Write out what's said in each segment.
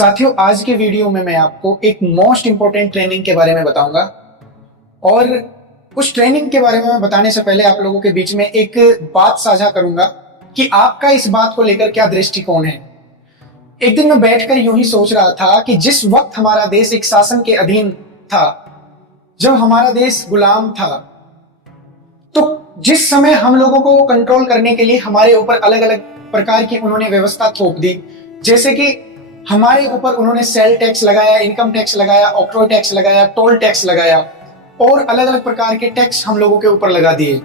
साथियों, आज के वीडियो में मैं आपको एक मोस्ट इंपॉर्टेंट ट्रेनिंग के बारे में बताऊंगा। और उस ट्रेनिंग के बारे में मैं बताने से पहले आप लोगों के बीच में एक बात साझा करूंगा कि आपका इस बात को लेकर क्या दृष्टिकोण है। एक दिन मैं बैठकर यूं ही सोच रहा था कि जिस वक्त हमारा देश एक शासन के अधीन था, जब हमारा देश गुलाम था, तो जिस समय हम लोगों को कंट्रोल करने के लिए हमारे ऊपर अलग अलग प्रकार की उन्होंने व्यवस्था थोप दी। जैसे कि हमारे ऊपर उन्होंने सेल टैक्स लगाया, इनकम टैक्स लगाया, ऑक्ट्रॉय टैक्स लगाया, टोल टैक्स लगाया और अलग अलग प्रकार के टैक्स हम लोगों के ऊपर लगा दिए।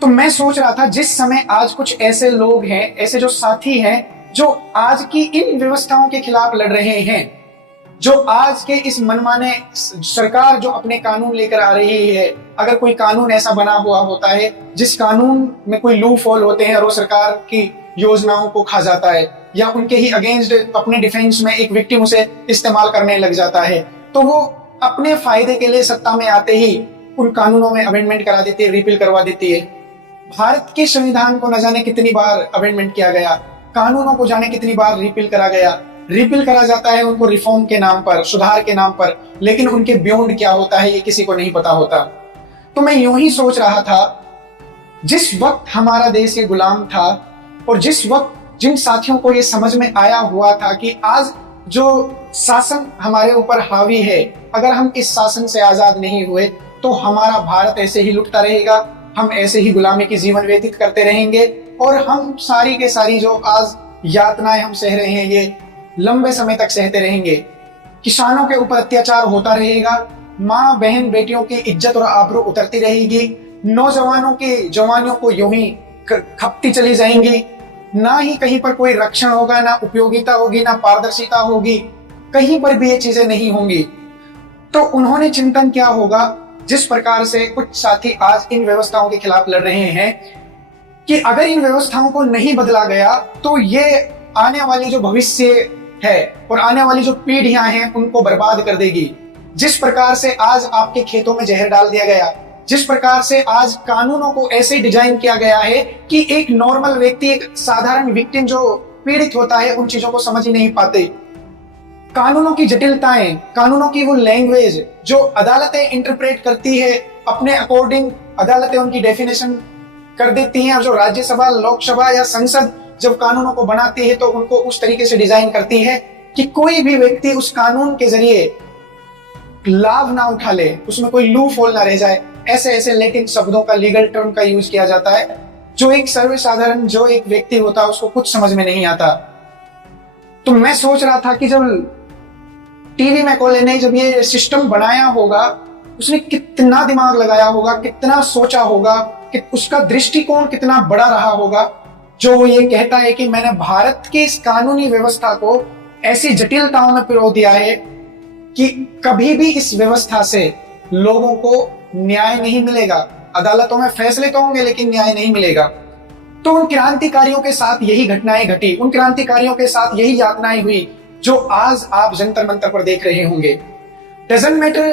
तो मैं सोच रहा था, जिस समय आज कुछ ऐसे लोग हैं, ऐसे जो साथी हैं, जो आज की इन व्यवस्थाओं के खिलाफ लड़ रहे हैं, जो आज के इस मनमाने सरकार जो अपने कानून लेकर आ रही है, अगर कोई कानून ऐसा बना हुआ होता है जिस कानून में कोई लूप होल होते हैं और वो सरकार की योजनाओं को खा जाता है या उनके ही अगेंस्ट अपने डिफेंस में एक विक्टिम उसे इस्तेमाल करने लग जाता है, तो वो अपने फायदे के लिए सत्ता में आते ही उन कानूनों में अमेंडमेंट करा देती है, रिपील करवा देती है। भारत के संविधान को न जाने कितनी बार अमेंडमेंट किया गया, कानूनों को जाने कितनी बार रिपील करा गया, रिपील करा जाता है उनको रिफॉर्म के नाम पर, सुधार के नाम पर, लेकिन उनके बियॉन्ड क्या होता है ये किसी को नहीं पता होता। तो मैं यूं ही सोच रहा था, जिस वक्त हमारा देश ये गुलाम था और जिस वक्त जिन साथियों को ये समझ में आया हुआ था कि आज जो शासन हमारे ऊपर हावी है, अगर हम इस शासन से आजाद नहीं हुए तो हमारा भारत ऐसे ही लुटता रहेगा, हम ऐसे ही गुलामी की जीवन व्यतीत करते रहेंगे और हम सारी के सारी जो आज यातनाएं हम सह रहे हैं ये लंबे समय तक सहते रहेंगे। किसानों के ऊपर अत्याचार होता रहेगा, माँ बहन बेटियों की इज्जत और आबरू उतरती रहेगी, नौजवानों की जवानियों को यूं ही खपती चली जाएंगी, ना ही कहीं पर कोई रक्षण होगा, ना उपयोगिता होगी, ना पारदर्शिता होगी, कहीं पर भी ये चीजें नहीं होंगी। तो उन्होंने चिंतन किया होगा, जिस प्रकार से कुछ साथी आज इन व्यवस्थाओं के खिलाफ लड़ रहे हैं, कि अगर इन व्यवस्थाओं को नहीं बदला गया तो ये आने वाली जो भविष्य है और आने वाली जो पीढ़ियां हैं उनको बर्बाद कर देगी। जिस प्रकार से आज आपके खेतों में जहर डाल दिया गया, जिस प्रकार से आज कानूनों को ऐसे डिजाइन किया गया है कि एक नॉर्मल व्यक्ति, एक साधारण विक्टिम जो पीड़ित होता है, उन चीजों को समझ ही नहीं पाते। कानूनों की जटिलताएं, कानूनों की वो लैंग्वेज जो अदालतें इंटरप्रेट करती है अपने अकॉर्डिंग, अदालतें उनकी डेफिनेशन कर देती हैं, और जो राज्यसभा, लोकसभा या संसद जब कानूनों को बनाती है तो उनको उस तरीके से डिजाइन करती है कि कोई भी व्यक्ति उस कानून के जरिए लाभ ना उठा ले, उसमें कोई लूप होल ना रह जाए। ऐसे ऐसे लैटिन शब्दों का, लीगल टर्म का यूज किया जाता है जो एक सर्वसाधारण जो एक व्यक्ति होता है उसको कुछ समझ में नहीं आता। तो मैं सोच रहा था कि जब टीवी मैकॉले ने जब ये सिस्टम बनाया होगा, उसने कितना दिमाग लगाया होगा, कितना सोचा होगा, कि उसका दृष्टिकोण कितना बड़ा रहा होगा, जो वो ये कहता है कि मैंने भारत की इस कानूनी व्यवस्था को ऐसी जटिलताओं में पिरो दिया है कि कभी भी इस व्यवस्था से लोगों को न्याय नहीं मिलेगा। अदालतों में फैसले तो होंगे लेकिन न्याय नहीं मिलेगा। तो उन क्रांतिकारियों के साथ यही घटनाएं घटी, उन क्रांतिकारियों के साथ यही यातनाएं हुई जो आज आप जंतर मंतर पर देख रहे होंगे। डजंट मैटर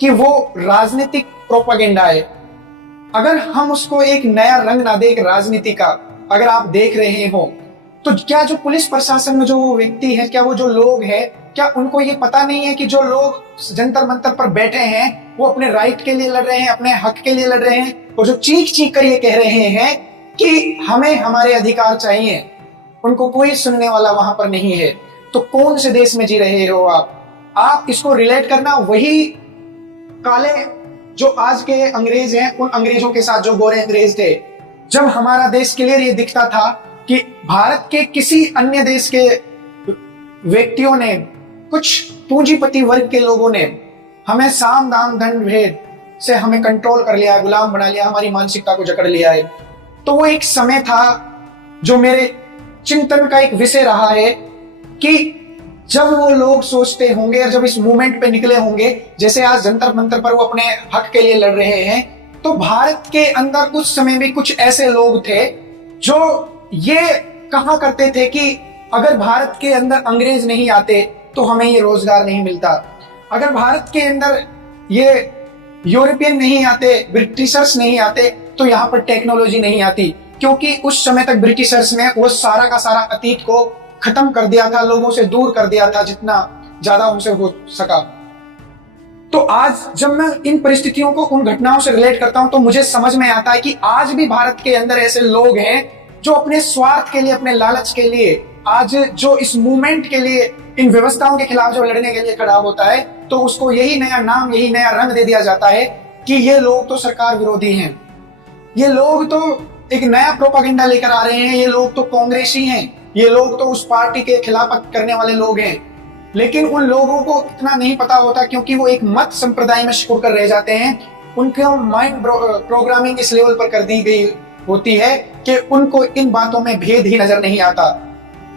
कि वो राजनीतिक प्रोपेगेंडा है, अगर हम उसको एक नया रंग ना देख राजनीति का, अगर आप देख रहे हो तो क्या जो पुलिस प्रशासन में जो व्यक्ति है, क्या वो जो लोग हैं, क्या उनको ये पता नहीं है कि जो लोग जंतर मंतर पर बैठे हैं वो अपने राइट के लिए लड़ रहे हैं, अपने हक के लिए लड़ रहे हैं, और जो चीख चीख कर ये कह रहे हैं कि हमें हमारे अधिकार चाहिए, उनको कोई सुनने वाला वहां पर नहीं है। तो कौन से देश में जी रहे हो आप इसको रिलेट करना वही काले जो आज के अंग्रेज हैं उन अंग्रेजों के साथ जो गोरे अंग्रेज थे। जब हमारा देश क्लियर ये दिखता था कि भारत के किसी अन्य देश के व्यक्तियों ने, कुछ पूंजीपति वर्ग के लोगों ने हमें साम दाम दंड भेद से हमें कंट्रोल कर लिया है, गुलाम बना लिया, हमारी मानसिकता को जकड़ लिया है। तो वो एक समय था जो मेरे चिंतन का एक विषय रहा है कि जब वो लोग सोचते होंगे और जब इस मूवमेंट पे निकले होंगे, जैसे आज जंतर मंतर पर वो अपने हक के लिए लड़ रहे हैं, तो भारत के अंदर कुछ समय में कुछ ऐसे लोग थे जो ये कहा करते थे कि अगर भारत के अंदर अंग्रेज नहीं आते तो हमें ये रोजगार नहीं मिलता, अगर भारत के अंदर ये यूरोपियन नहीं आते, ब्रिटिशर्स नहीं आते तो यहाँ पर टेक्नोलॉजी नहीं आती, क्योंकि उस समय तक ब्रिटिशर्स ने वो सारा का सारा अतीत को खत्म कर दिया था, लोगों से दूर कर दिया था जितना ज्यादा उनसे हो सका। तो आज जब मैं इन परिस्थितियों को उन घटनाओं से रिलेट करता हूं तो मुझे समझ में आता है कि आज भी भारत के अंदर ऐसे लोग हैं जो अपने स्वार्थ के लिए, अपने लालच के लिए, आज जो इस मूवमेंट के लिए, इन व्यवस्थाओं के खिलाफ जो लड़ने के लिए खड़ा होता है, तो उसको यही नया नाम, यही नया रंग दे दिया जाता है कि ये लोग तो सरकार विरोधी हैं, ये लोग तो एक नया प्रोपागेंडा लेकर आ रहे हैं, ये लोग तो कांग्रेसी हैं, ये लोग तो उस पार्टी के खिलाफ करने वाले लोग हैं। लेकिन उन लोगों को इतना नहीं पता होता, क्योंकि वो एक मत संप्रदाय में सिकुड़ कर रह जाते हैं। उनका माइंड प्रोग्रामिंग इस लेवल पर कर दी गई होती है कि उनको इन बातों में भेद ही नजर नहीं आता।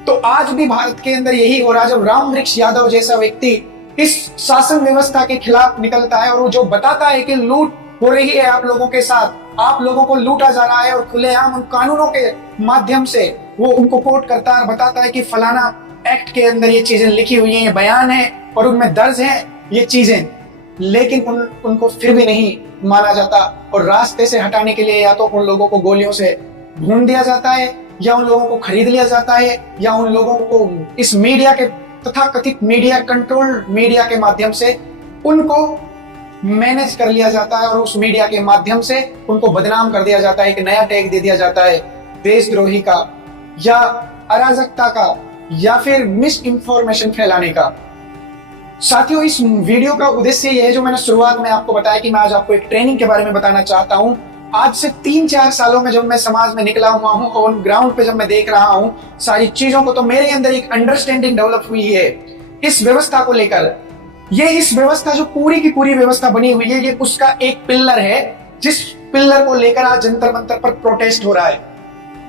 तो आज भी भारत के अंदर यही हो रहा है। जब रामवृक्ष यादव जैसा व्यक्ति इस शासन व्यवस्था के खिलाफ निकलता है और वो जो बताता है कि लूट हो रही है आप लोगों के साथ, आप लोगों को लूटा जा रहा है, और खुलेआम उन कानूनों के माध्यम से वो उनको कोट करता है और बताता है कि फलाना एक्ट के अंदर ये चीजें लिखी हुई हैं, ये बयान है और उनमें दर्ज है ये चीजें, लेकिन उनको फिर भी नहीं माना जाता और रास्ते से हटाने के लिए या तो उन लोगों को गोलियों से भून दिया जाता है, या उन लोगों को खरीद लिया जाता है, या उन लोगों को इस मीडिया के, तथाकथित मीडिया, कंट्रोल मीडिया के माध्यम से उनको मैनेज कर लिया जाता है और उस मीडिया के माध्यम से उनको बदनाम कर दिया जाता है। एक नया टैग दे दिया जाता है देशद्रोही का, या अराजकता का, या फिर मिस इंफॉर्मेशन फैलाने का। साथियों, इस वीडियो का उद्देश्य यह है, जो मैंने शुरुआत में आपको बताया कि मैं आज आपको एक ट्रेनिंग के बारे में बताना चाहता हूं। आज से 3-4 सालों में जब मैं समाज में निकला हुआ हूं और ग्राउंड पे जब मैं देख रहा हूं सारी चीजों को, तो मेरे अंदर एक अंडरस्टैंडिंग डेवलप हुई है इस व्यवस्था को लेकर। ये इस व्यवस्था, जो पूरी की पूरी व्यवस्था बनी हुई है, ये उसका एक पिलर है, जिस पिलर को लेकर आज जंतर मंतर पर प्रोटेस्ट हो रहा है,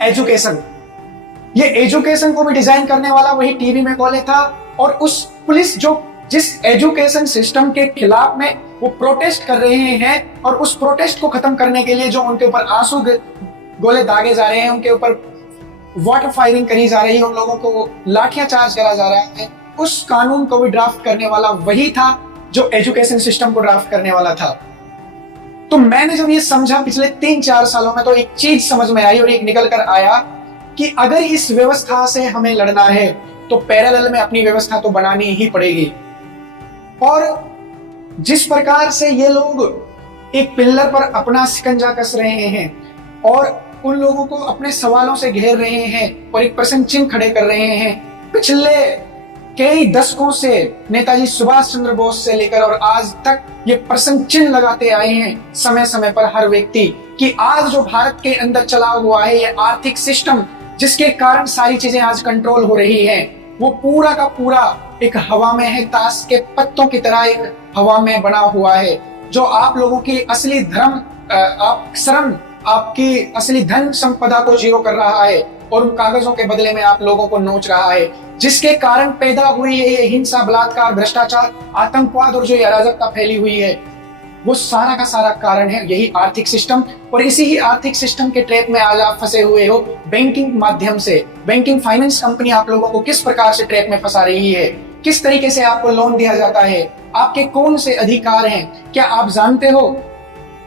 एजुकेशन। ये एजुकेशन को भी डिजाइन करने वाला वही टीवी मैकॉले था, और उस पुलिस जो जिस एजुकेशन सिस्टम के खिलाफ में वो प्रोटेस्ट कर रहे हैं, और उस प्रोटेस्ट को खत्म करने के लिए जो उनके ऊपर आंसू गोले दागे जा रहे हैं, उनके ऊपर वाटर फायरिंग करी जा रही है, उन लोगों को लाठियां चार्ज करा जा रहा है, उस कानून को भी ड्राफ्ट करने वाला वही था जो एजुकेशन सिस्टम को ड्राफ्ट करने वाला था। तो मैंने जब ये समझा पिछले 3-4 सालों में, तो एक चीज समझ में आई और एक निकल कर आया कि अगर इस व्यवस्था से हमें लड़ना है तो पैरेलल में अपनी व्यवस्था तो बनानी ही पड़ेगी। और जिस प्रकार से ये लोग एक पिलर पर अपना शिकंजा कस रहे हैं और उन लोगों को अपने सवालों से घेर रहे हैं और एक प्रश्न चिन्ह खड़े कर रहे हैं, पिछले कई दशकों से नेताजी सुभाष चंद्र बोस से लेकर और आज तक ये प्रश्न चिन्ह लगाते आए हैं समय समय पर हर व्यक्ति, कि आज जो भारत के अंदर चला हुआ है ये आर्थिक सिस्टम, जिसके कारण सारी चीजें आज कंट्रोल हो रही हैं, वो पूरा का पूरा एक हवा में है, ताश के पत्तों की तरह एक हवा में बना हुआ है, जो आप लोगों की असली श्रम, आपकी असली धन संपदा को जीरो कर रहा है और उन कागजों के बदले में आप लोगों को नोच रहा है, जिसके कारण पैदा हुई है ये हिंसा, बलात्कार, भ्रष्टाचार, आतंकवाद और जो ये अराजकता फैली हुई है, वो सारा का सारा कारण है यही आर्थिक सिस्टम। और इसी ही आर्थिक सिस्टम के ट्रैप में आज आप फंसे हुए हो। बैंकिंग माध्यम से, बैंकिंग फाइनेंस कंपनी आप लोगों को किस प्रकार से ट्रैप में फंसा रही है, किस तरीके से आपको लोन दिया जाता है, आपके कौन से अधिकार हैं, क्या आप जानते हो?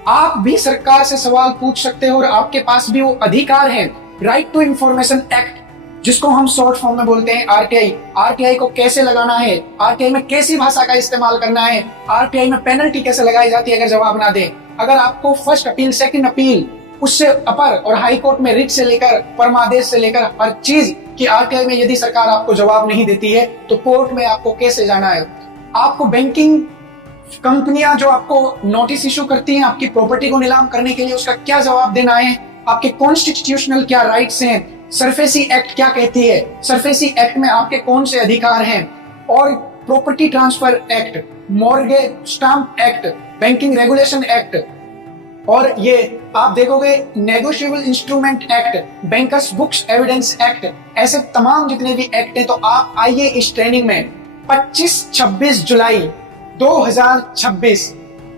आप भी सरकार से सवाल पूछ सकते हो और आपके पास भी वो अधिकार है। राइट टू इंफॉर्मेशन एक्ट, जिसको हम शॉर्ट फॉर्म में बोलते हैं आरटीआई। आरटीआई को कैसे लगाना है, आरटीआई में कैसी भाषा का इस्तेमाल करना है, आरटीआई में पेनल्टी कैसे लगाई जाती है अगर जवाब ना दे। अगर आपको फर्स्ट अपील, सेकंड अपील, उससे अपर और हाई कोर्ट में रिट से लेकर परमादेश से लेकर हर चीज की आरटीआई में यदि सरकार आपको जवाब नहीं देती है तो कोर्ट में आपको कैसे जाना है। आपको बैंकिंग कंपनियां जो आपको नोटिस इशू करती हैं आपकी प्रॉपर्टी को नीलाम करने के लिए, उसका क्या जवाब देना है, आपके कॉन्स्टिट्यूशनल क्या राइट्स हैं, सरफेसी एक्ट क्या कहती है, सरफेसी एक्ट में आपके कौन से अधिकार हैं, और property transfer act, mortgage stamp act, banking regulation act, और ये आप देखोगे negotiable instrument act, bankers books evidence act, ऐसे तमाम जितने भी एक्ट हैं। तो आप आइए इस ट्रेनिंग में 25-26 जुलाई 2026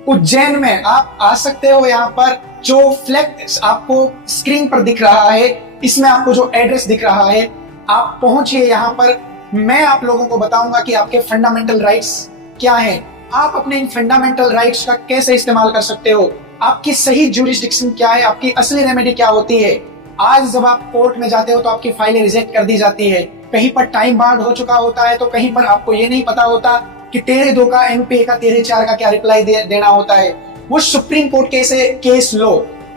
उज्जैन में आप आ सकते हो। यहाँ पर जो फ्लैग आपको स्क्रीन पर दिख रहा है, इसमें आपको जो एड्रेस दिख रहा है, आप पहुंचिए यहाँ पर। मैं आप लोगों को बताऊंगा कि आपके फंडामेंटल राइट्स क्या हैं, आप अपने इन फंडामेंटल राइट्स का कैसे इस्तेमाल कर सकते हो, आपकी सही ज्यूरिसडिक्शन क्या है, आपकी असली रेमेडी क्या होती है। आज जब आप कोर्ट में जाते हो तो आपकी फाइलें रिजेक्ट कर दी जाती है, कहीं पर टाइम बार्ड हो चुका होता है, तो कहीं पर आपको ये नहीं पता होता कि तेरे 2 का एमपीए का तेरे 4 का क्या रिप्लाई देना होता है। वो सुप्रीम कोर्ट के ऐसे केस लो,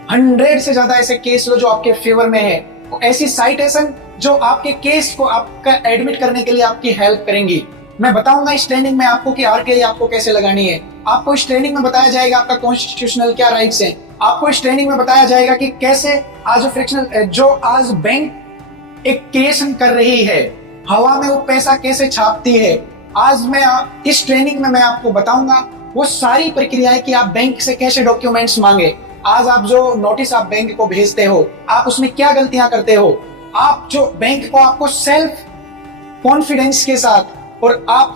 100 से ज्यादा ऐसे केस लो जो आपके फेवर में है, तो ऐसी साइटेशन जो आपके केस को आपका एडमिट करने के लिए आपकी हेल्प करेंगी। मैं बताऊंगा इस ट्रेनिंग में आपको कि आरटीआई आपको कैसे लगानी है। आपको इस ट्रेनिंग में बताया जाएगा आपका कॉन्स्टिट्यूशनल क्या राइट्स हैं। आपको इस ट्रेनिंग में बताया जाएगा कि कैसे आज फ्रिक्शनल जो आज बैंक एक क्रिएशन कर रही है, हवा में वो पैसा कैसे छापती है, आज मैं इस ट्रेनिंग में मैं आपको बताऊंगा वो सारी प्रक्रियाएं कि आप बैंक से कैसे डॉक्यूमेंट्स मांगे। आज आप जो नोटिस आप बैंक को भेजते हो, आप उसमें क्या गलतियां करते हो, आप जो बैंक को आपको सेल्फ कॉन्फिडेंस के साथ और आप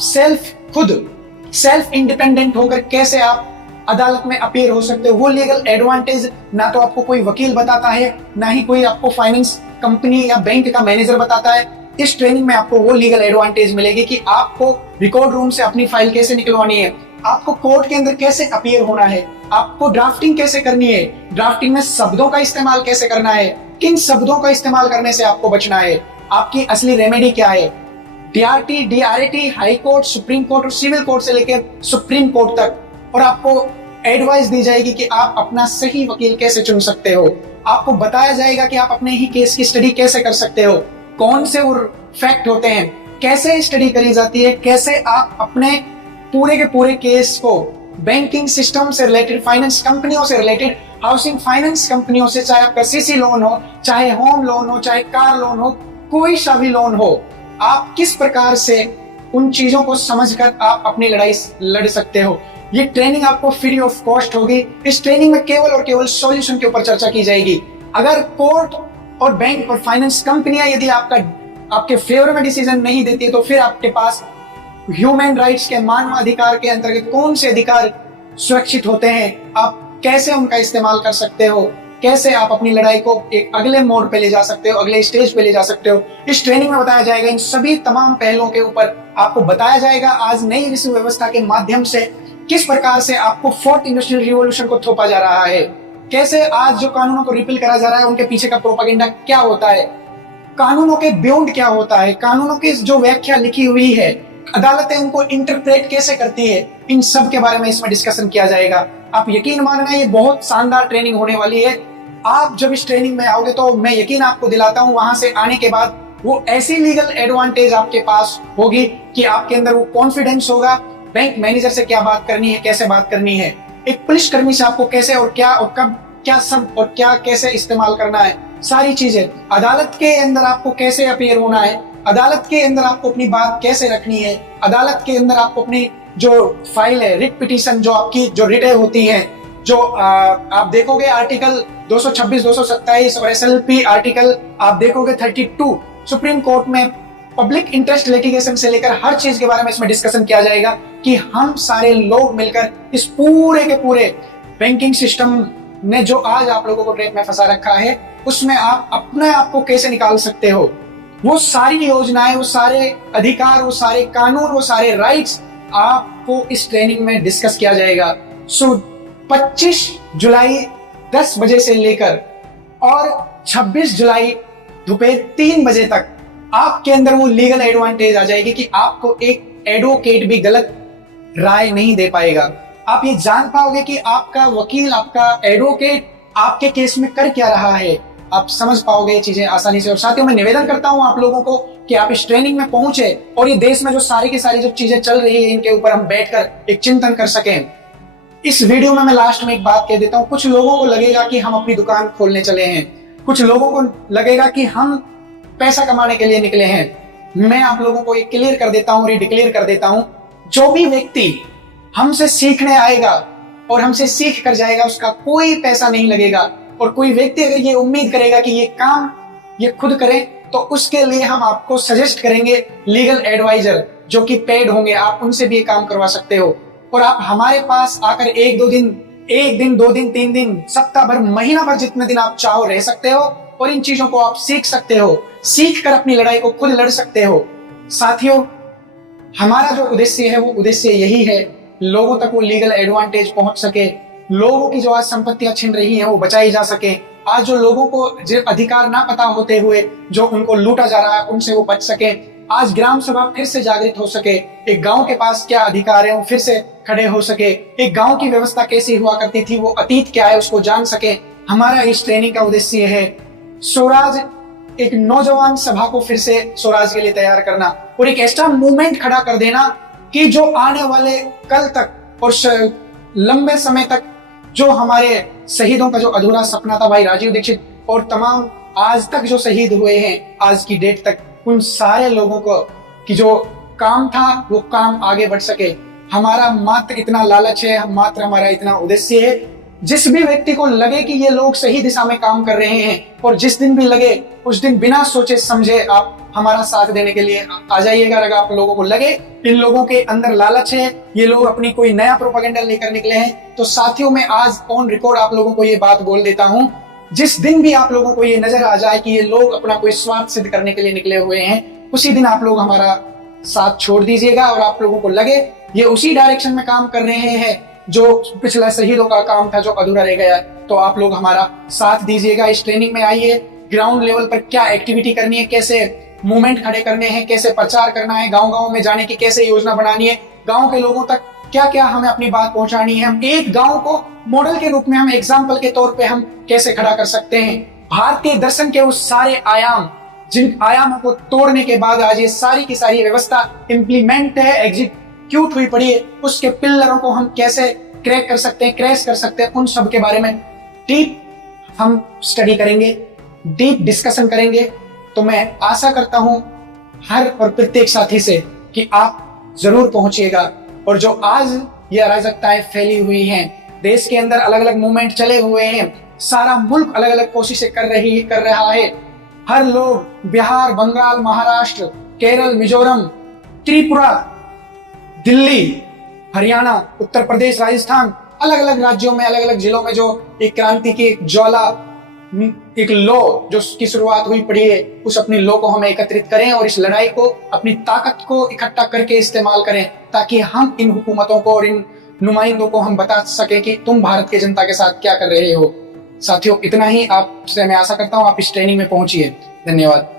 सेल्फ इंडिपेंडेंट होकर कैसे आप अदालत में अपीयर हो सकते हो, वो लीगल एडवांटेज ना तो आपको कोई वकील बताता है, ना ही कोई आपको फाइनेंस कंपनी या बैंक का मैनेजर बताता है। इस ट्रेनिंग में आपको वो लीगल एडवांटेज मिलेगी कि आपको रिकॉर्ड रूम से अपनी फाइल कैसे निकलवानी है, आपको कोर्ट के अंदर कैसे अपीयर होना है, आपको ड्राफ्टिंग कैसे करनी है, ड्राफ्टिंग में शब्दों का इस्तेमाल कैसे करना है, किन शब्दों का इस्तेमाल करने से आपको बचना है, आपकी असली रेमेडी क्या है। DRT, DRAT, high court, Supreme Court और सिविल कोर्ट से लेकर सुप्रीम कोर्ट तक, और आपको एडवाइस दी जाएगी कि आप अपना सही वकील कैसे चुन सकते हो। आपको बताया जाएगा कि आप अपने ही केस की स्टडी कैसे कर सकते हो, कौन से वो फैक्ट होते हैं, कैसे स्टडी करी जाती है, कैसे आप अपने पूरे के पूरे केस को बैंकिंग सिस्टम से रिलेटेड, फाइनेंस कंपनियों से रिलेटेड, हाउसिंग फाइनेंस कंपनियों से, चाहे आपका सीसी लोन हो, चाहे होम लोन हो, चाहे कार लोन हो, कोई सा भी लोन हो, आप किस प्रकार से उन चीजों को समझकर आप अपनी लड़ाई लड़ सकते हो। ये ट्रेनिंग आपको फ्री ऑफ कॉस्ट होगी। इस ट्रेनिंग में केवल और केवल सॉल्यूशन के ऊपर चर्चा की जाएगी। अगर कोर्ट और बैंक और फाइनेंस कंपनियां यदि आपके फेवर में डिसीजन नहीं देती, तो फिर आपके पास ह्यूमन राइट्स के, मानव अधिकार के अंतर्गत कौन से अधिकार सुरक्षित होते हैं, आप कैसे उनका इस्तेमाल कर सकते हो, कैसे आप अपनी लड़ाई को एक अगले मोड पे ले जा सकते हो, अगले स्टेज पे ले जा सकते हो। इस ट्रेनिंग में बताया जाएगा। इन सभी तमाम पहलुओं के ऊपर आपको बताया जाएगा आज नई विश्व व्यवस्था के माध्यम से किस प्रकार से आपको फोर्थ इंडस्ट्रियल रिवॉल्यूशन को थोपा जा रहा है, कैसे आज जो कानूनों को रिपील करा जा रहा है उनके पीछे का प्रोपेगेंडा क्या होता है, कानूनों के बियॉन्ड क्या होता है, कानूनों की जो व्याख्या लिखी हुई है, अदालतें उनको इंटरप्रेट कैसे करती है, इन सब के बारे में इसमें डिस्कशन किया जाएगा। आप यकीन मानना, ये बहुत शानदार ट्रेनिंग होने वाली है। आप जब इस ट्रेनिंग में आओगे तो मैं यकीन आपको दिलाता हूं, वहां से आने के बाद वो ऐसी लीगल एडवांटेज आपके पास होगी कि आपके अंदर वो कॉन्फिडेंस होगा, बैंक मैनेजर से क्या बात करनी है, कैसे बात करनी है, एक पुलिस कर्मी से आपको कैसे और क्या और कब क्या सब और क्या कैसे इस्तेमाल करना है, सारी चीजें। अदालत के अंदर आपको कैसे अपीयर होना है, अदालत के अंदर आपको अपनी बात कैसे रखनी है, अदालत के अंदर आपको अपनी जो फाइल है, रिट पिटीशन, जो आपकी जो रिटें होती हैं, जो आप देखोगे आर्टिकल 226, 227 और एसएलपी आर्टिकल आप देखोगे 32, सुप्रीम कोर्ट में पब्लिक इंटरेस्ट लिटिगेशन से लेकर हर चीज के बारे में इसमें डिस्कशन किया जाएगा कि हम सारे लोग मिलकर इस पूरे के पूरे बैंकिंग सिस्टम ने जो आज आप लोगों को ट्रैप में फंसा रखा है, उसमें आप अपने आप को कैसे निकाल सकते हो। वो सारी योजनाएं, वो सारे अधिकार, वो सारे कानून, वो सारे राइट्स आपको इस ट्रेनिंग में डिस्कस किया जाएगा। सो 25 जुलाई 10 बजे से लेकर और 26 जुलाई दोपहर 3 बजे तक आपके अंदर वो लीगल एडवांटेज आ जाएगी कि आपको एक एडवोकेट भी गलत राय नहीं दे पाएगा। आप ये जान पाओगे कि आपका वकील, आपका एडवोकेट आपके केस में कर क्या रहा है। आप समझ पाओगे ये चीजें आसानी से। और साथियों, मैं निवेदन करता हूं आप लोगों को कि आप इस ट्रेनिंग में पहुंचे और ये देश में जो सारी की सारी जो चीजें चल रही है, इनके ऊपर हम बैठकर एक चिंतन कर सकें। इस वीडियो में मैं लास्ट में एक बात कह देता हूं। कुछ लोगों को लगेगा कि हम अपनी दुकान खोलने चले हैं, कुछ लोगों को लगेगा कि हम पैसा कमाने के लिए निकले हैं। मैं आप लोगों को ये क्लियर कर देता हूं, डिक्लेयर कर देता हूं, जो भी व्यक्ति हमसे सीखने आएगा और हमसे सीख कर जाएगा, उसका कोई पैसा नहीं लगेगा। और कोई व्यक्ति अगर ये उम्मीद करेगा कि ये काम ये खुद करे, तो उसके लिए हम आपको सजेस्ट करेंगे लीगल एडवाइजर जो कि पेड होंगे। आप उनसे भी ये काम करवा सकते हो। और आप हमारे पास आकर एक दिन, 2 दिन, 3 दिन, सप्ताह भर, महीना भर, जितने दिन आप चाहो रह सकते हो और इन चीजों को आप सीख सकते हो। सीख कर अपनी लड़ाई को खुद लड़ सकते हो। साथियों, हमारा जो उद्देश्य है वो उद्देश्य यही है, लोगों तक वो लीगल एडवांटेज पहुंच सके, लोगों की जो आज संपत्तियां छिन रही हैं वो बचाई जा सके, आज जो लोगों को जो अधिकार ना पता होते हुए जो उनको लूटा जा रहा है उनसे वो बच सके, आज ग्राम सभा फिर से जागृत हो सके, एक गांव के पास क्या अधिकार है वो फिर से खड़े हो सके, एक गांव की व्यवस्था कैसी हुआ करती थी वो अतीत क्या है उसको जान सके। हमारा इस ट्रेनिंग का उद्देश्य है स्वराज, एक नौजवान सभा को फिर से स्वराज के लिए तैयार करना और एक ऐसा मूवमेंट खड़ा कर देना कि जो आने वाले कल तक और लंबे समय तक जो हमारे शहीदों का जो अधूरा सपना था भाई राजीव दीक्षित और तमाम आज तक जो शहीद हुए हैं आज की डेट तक, उन सारे लोगों को कि जो काम था वो काम आगे बढ़ सके। हमारा मात्र इतना लालच है, मात्र हमारा इतना उद्देश्य है, जिस भी व्यक्ति को लगे कि ये लोग सही दिशा में काम कर रहे हैं और जिस दिन भी लगे उस दिन बिना सोचे समझे आप हमारा साथ देने के लिए आ जाइएगा। अगर आप लोगों को लगे इन लोगों के अंदर लालच है, ये लोग अपनी कोई नया प्रोपेगेंडा लेकर निकले हैं, तो साथियों मैं आज ऑन रिकॉर्ड आप लोगों को ये बात बोल देता हूं, जिस दिन भी आप लोगों को ये नजर आ जाए कि ये लोग अपना कोई स्वार्थ सिद्ध करने के लिए निकले हुए हैं, उसी दिन आप लोग हमारा साथ छोड़ दीजिएगा और आप लोगों को लगे ये उसी डायरेक्शन में काम कर रहे हैं जो पिछला शहीदों का काम था जो अधूरा रह गया, तो आप लोग हमारा साथ दीजिएगा। इस ट्रेनिंग में आइए, ग्राउंड लेवल पर क्या एक्टिविटी करनी है, कैसे मूवमेंट खड़े करने हैं, कैसे प्रचार करना है, गांव गांव में जाने की कैसे योजना बनानी है, गांव के लोगों तक क्या क्या हमें अपनी बात पहुंचानी है, हम एक गांव को मॉडल के रूप में हम एग्जाम्पल के तौर पे हम कैसे खड़ा कर सकते हैं। भारतीय दर्शन के उस सारे आयाम जिन आयामों को तोड़ने के बाद आज ये सारी की सारी व्यवस्था इम्प्लीमेंट है, एग्जीक्यूट हुई पड़ी है, उसके पिलरों को हम कैसे क्रैक कर सकते हैं, क्रैश कर सकते हैं, उन सब के बारे में डीप हम स्टडी करेंगे, डीप डिस्कशन करेंगे। तो मैं आशा करता हूं हर और प्रत्येक साथी से कि आप जरूर पहुंचिएगा और जो आज ये अराजकताएं फैली हुई हैं, देश के अंदर अलग अलग मूवमेंट चले हुए हैं, सारा मुल्क अलग अलग कोशिशें कर रहा है, हर लोग बिहार, बंगाल, महाराष्ट्र, केरल, मिजोरम, त्रिपुरा, दिल्ली, हरियाणा, उत्तर प्रदेश, राजस्थान, अलग अलग राज्यों में अलग अलग जिलों में जो एक क्रांति की एक ज्वाला, एक लो जो की शुरुआत हुई पड़ी है, उस अपनी लो को हमें एकत्रित करें और इस लड़ाई को अपनी ताकत को इकट्ठा करके इस्तेमाल करें ताकि हम इन हुकूमतों को और इन नुमाइंदों को हम बता सके कि तुम भारत की जनता के साथ क्या कर रहे हो। साथियों इतना ही आपसे मैं आशा करता हूँ आप इस ट्रेनिंग में पहुंचिए। धन्यवाद।